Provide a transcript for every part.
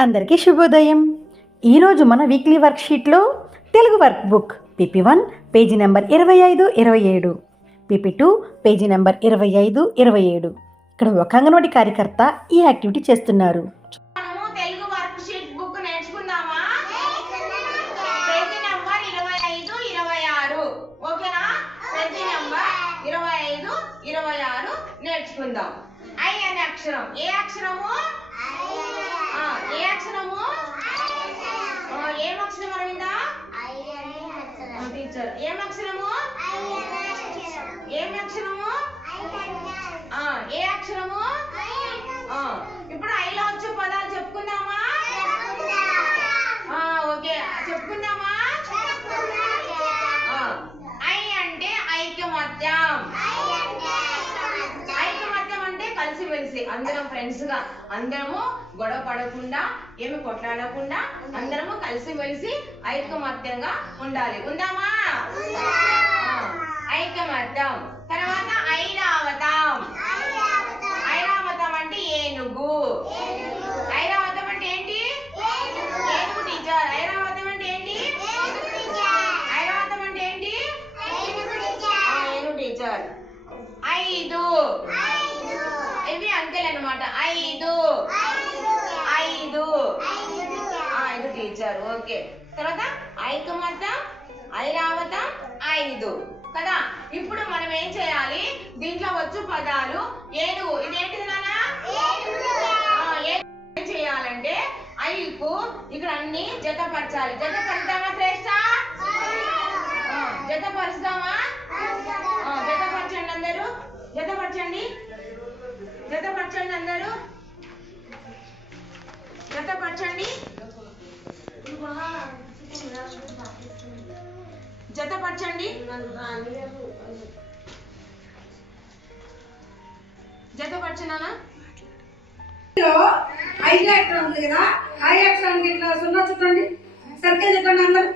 అందరికీ శుభోదయం. ఈరోజు మన వీక్లీ వర్క్షీట్లో Telugu work book PP1 page number 25-27, PP2 page number 25-27. ఇక్కడ ఒక అంగన్వాడీ కార్యకర్త ఈ యాక్టివిటీ చేస్తున్నారు. తెలుగు వర్క్ షీట్ బుక్ నేర్చుకుందామా? Page number 25-26. ఓకేనా? పేజీ నెంబర్ 25-26 నేర్చుకుందాం. ఐ అనే అక్షరం. ఏ అక్షరము? ఏ అక్షరము? ఏం అక్షరం అరవిందా? టీచర్ ఏం అక్షరము? ఏం అక్షరము? ఏ అక్షరము? ఇప్పుడు ఐలో వచ్చే పదాలు చెప్పుకుందామా? ఓకే, చెప్పుకుందామా? ఐ అంటే ఐకమత్యం. ఐకమత్యం అంటే కలిసిమెలిసి అందరం ఫ్రెండ్స్ గా, అందరము గొడవ పడకుండా, ఏమి కొట్లాడకుండా, అందరము కలిసిమెలిసి ఐకమత్యంగా ఉండాలి. ఉందామా? ఐకమత్యం. తర్వాత ఐరావతం. ఐరావతం అంటే ఏనుగు. ఐరావతం అంటే ఏంటి? ఏనుగు టీచర్. ఐరావతం అంటే ఏంటి? ఐరావతం అంటే ఏంటి? ఏనుగు టీచర్. 5. ఇవి అంకెలు అన్నమాట. 5 టీచర్. ఓకే. తర్వాత ఐకమత్యం, ఐరావతం, 5 కదా. ఇప్పుడు మనం ఏం చేయాలి? దీంట్లో వచ్చు పదాలు ఏనుగు. ఇదేంటిది నాన్న? ఏం చేయాలంటే ఐకు ఇక్కడ అన్ని జతపరచాలి. జతపరుద్దామా శ్రేష్ట? జతపరుస్తామా? జతపరచండి అందరూ. జతపరచండి. జతపరచండి అందరూ. జతపరచండి. జతపరచండి. జతపరచనా? ఐదు అక్షరం ఉంది కదా, ఐ అక్షరానికి ఇట్లా సున్నా చుట్టండి. సర్కిల్ చుట్టండి అందరు.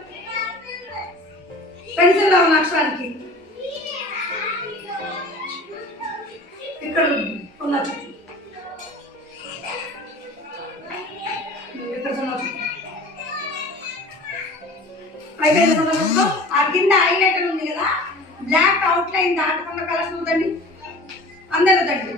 పెన్సిల్ లో ఉన్న అక్షరానికి ఇక్కడ ఉన్న ఇక్కడ సున్నా చుట్టండి. అయిపోయిన సందర్భంలో ఆ కింద హైలైటర్ ఉంది కదా, బ్లాక్ అవుట్ లైన్ దాటకుండా కలర్స్ చూడండి. అందరూ తండి.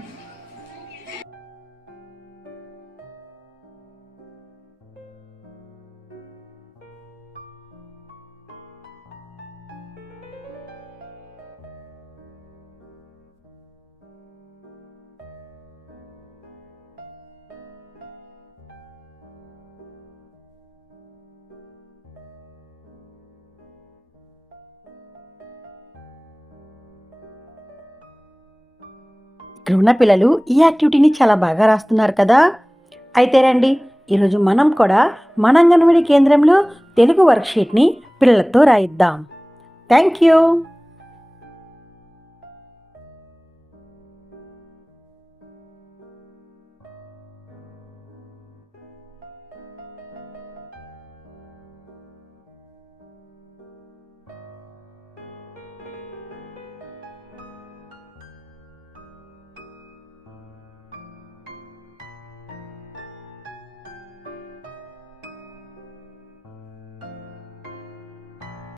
ఇక్కడ ఉన్న పిల్లలు ఈ యాక్టివిటీని చాలా బాగా రాస్తున్నారు కదా. అయితే రండి, ఈరోజు మనం కూడా మన అంగన్వాడీ కేంద్రంలో తెలుగు వర్క్షీట్ని పిల్లలతో రాయిద్దాం. Thank you.